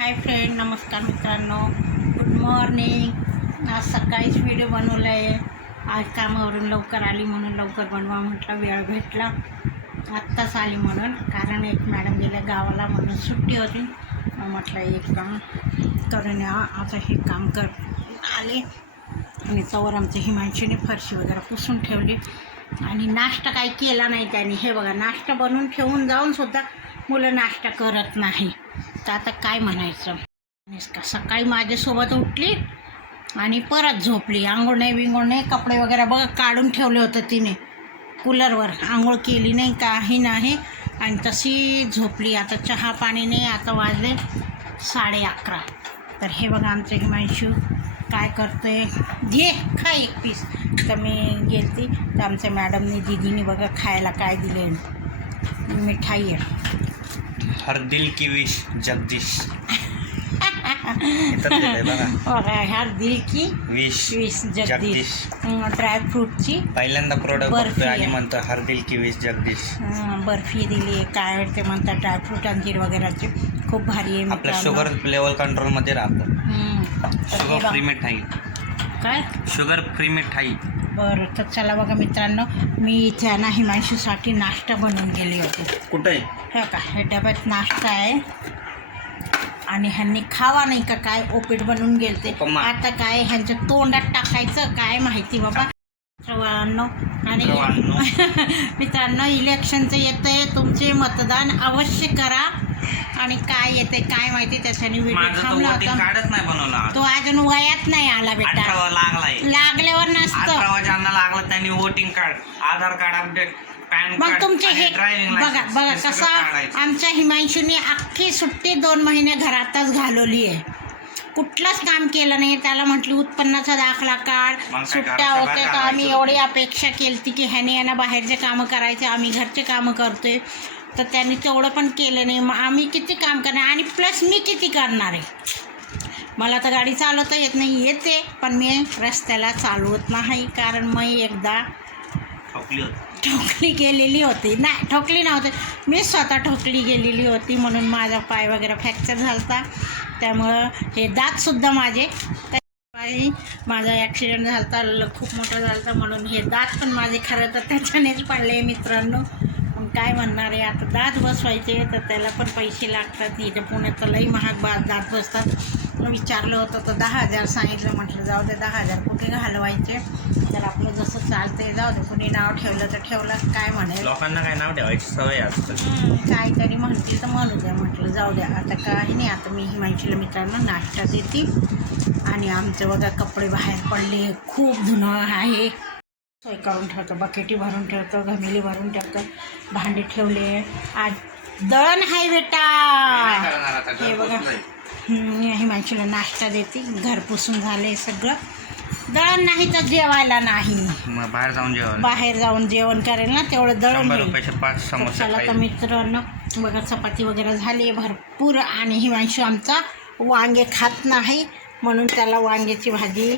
Hi friend नमस्कार मित्रांनो. Good morning आज सकाळीच व्हिडिओ बनवला आहे आज कामावरून लवकर आली म्हणून लवकर बनवा म्हटलं वेळ भेटला. आत्ताच आली म्हणून कारण एक मॅडम गेल्या गावाला म्हणून सुट्टी होती. म्हटलं एक काम करून या. आता हे काम कर आले. आणि तवर आमच्या हिमांशीने फरशी वगैरे पुसून ठेवली. आणि नाश्ता काही केला नाही त्याने. हे बघा नाश्ता बनवून ठेवून जाऊन सुद्धा मुलं नाश्ता करत नाही. तर आता काय म्हणायचं? का सकाळी माझ्यासोबत उठली आणि परत झोपली. आंघोळ नाही बिंघोळ नाही कपडे वगैरे बघा काढून ठेवले होते तिने. कूलरवर. आंघोळ केली नाही काही नाही. आणि तशी झोपली. आता चहा पाणी नाही आता वाजले साडे अकरा. तर हे बघा आमचं हिमांशू काय करतोय. घे खा एक पीस. तर मी गेलती. तर आमच्या मॅडमनी दिदीने बघा खायला काय दिले. मिठाई आहे. हर दिल की विश जगदीश। बघा. बघा ह्या दिल की विश वीस जगदीश. ड्रायफ्रूटची पहिल्यांदा प्रोडक्ट बर्फी आणि. म्हणतो हर दिल की विश जगदीश. बर्फी दिली काय ते म्हणतात ड्रायफ्रूट अंजीर वगैरेची. खूप भारी आहे आपल्या. शुगर लेवल कंट्रोलमध्ये राहतं. हे शुगर. फ्री मिठाई काय? शुगर फ्री मिठाई बरं तर चला बघा मित्रांनो मी इथे आहे ना हिमांशूसाठी नाश्ता बनवून गेली होती. कुठे? हे का हे डब्यात नाश्ता आहे. आणि ह्यांनी खावा नाही का काय ओपीट बनवून गेलते. उपमा. आता काय ह्यांच्या तोंडात टाकायचं काय माहिती बाबा. मित्रांनो आणि मित्रांनो. मित्रांनो इलेक्शनचं येतंय. तुमचे मतदान अवश्य करा. आणि काय येते काय माहिती त्याच्याने व्हिडिओ माझं तर थांबला वोटिंग होता. कार्डच नाही बनवला तो अजून वयात नाही आला बेटा. अठरावा लागलाय. लागल्यावर नसतं. अठरावा ज्यांना लागलं त्यांनी voting card Aadhaar card update PAN मग कार्ड तुमचे हे ड्रायव्हिंग बघा बघा कसं आमच्या हिमांशूने अख्खी सुट्टी दोन महिने घरातच घालवली आहे. कुठलंच काम केलं नाही त्याला म्हटली उत्पन्नाचा दाखला काढ काय सुट्ट्या होत्या बाहेर तर आम्ही एवढी अपेक्षा केली की ह्याने यांना बाहेरचे कामं करायचे आम्ही घरचे कामं करतोय. तर त्यांनी तेवढं पण केलं नाही. मग आम्ही किती काम करणार? आणि प्लस मी किती करणार आहे? मला तर गाडी चालवता येत नाही येते. पण मी रस्त्याला चालवत नाही. कारण मी एकदा ठोकली होती. ठोकली गेलेली होती. नाही ठोकली नव्हती. मी स्वतः ठोकली गेलेली होती म्हणून माझा पाय वगैरे फ्रॅक्चर झाला त्यामुळं हे दातसुद्धा माझे त्यामुळे माझा ॲक्सिडेंट झाला ल खूप मोठा झाला म्हणून हे दात पण माझे खरं तर त्याच्यानेच पडले मित्रांनो. काय म्हणणार आहे? आता दात बसवायचे तर त्याला पण पैसे लागतात. इथं पुण्यात तर लई महाग बा दात बसतात. विचारलं होतं तर दहा हजार सांगितलं. म्हटलं जाऊ दे दहा हजार कुठे घालवायचे? तर आपलं जसं चालतंय जाऊ दे. कुणी नाव ठेवलं तर ठेवलं. काय म्हणेल लोकांना काय नाव ठेवायची सवय असतं. काहीतरी म्हणतील तर म्हणू द्या. म्हटलं जाऊ द्या आता काही नाही. आता मी हिमांशीला मित्रांनो नाश्ता देते. आणि आमचं बघा कपडे बाहेर पडले. खूप धुणं आहे. सोय करून ठेवतो बकेटी भरून ठेवतो घमेली भरून ठेवतो भांडी ठेवले. आज दळण आहे बेटा. हे बघा. हिमांशीला नाश्ता देते. घर पुसून झाले सगळं. दळण नाही तर जेवायला नाही. बाहेर जाऊन जेवण. बाहेर जाऊन जेवण करेल ना तेवढं दळण चला तर मित्रांनो बघा चपाती वगैरे झाली भरपूर आणि हिमांशू आमचा वांगे खात नाही म्हणून त्याला वांग्याची भाजी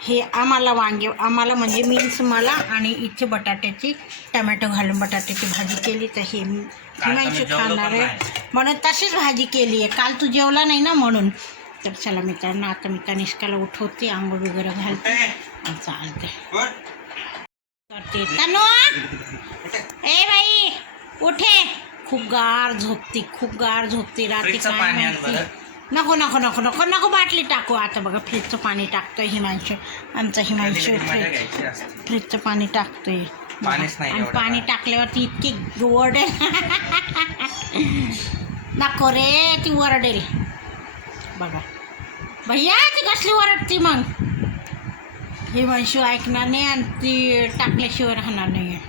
हे आम्हाला वांगे आम्हाला म्हणजे मीन्स मला आणि इथे बटाट्याची टमॅटो घालून बटाट्याची भाजी केली तर हे मी- हिमांशू खाणार आहे. म्हणून तशीच भाजी केली आहे. काल तू जेवला नाही ना म्हणून? तर चला मित्रांनो आता मी कनिष्काला उठवते आंघोळ वगैरे घालते. चालते करते. तनु ए बाई उठे. खूप गार झोपती खूप गार झोपती. रात्री काय माहिती. नको नको नको नको नको बाटली टाकू. आता बघा फ्रीजचं पाणी टाकतोय हिमांशू. आमचा हिमांशू फ्रीज फ्रीजचं पाणी टाकतोय. आणि पाणी. टाकल्यावरती इतकी ओरडेल नको रे ती ओरडेल बघा. भैया ती कसली ओरडती मग? हिमांशू ऐकणार नाही आणि ती टाकल्याशिवाय राहणार नाही आहे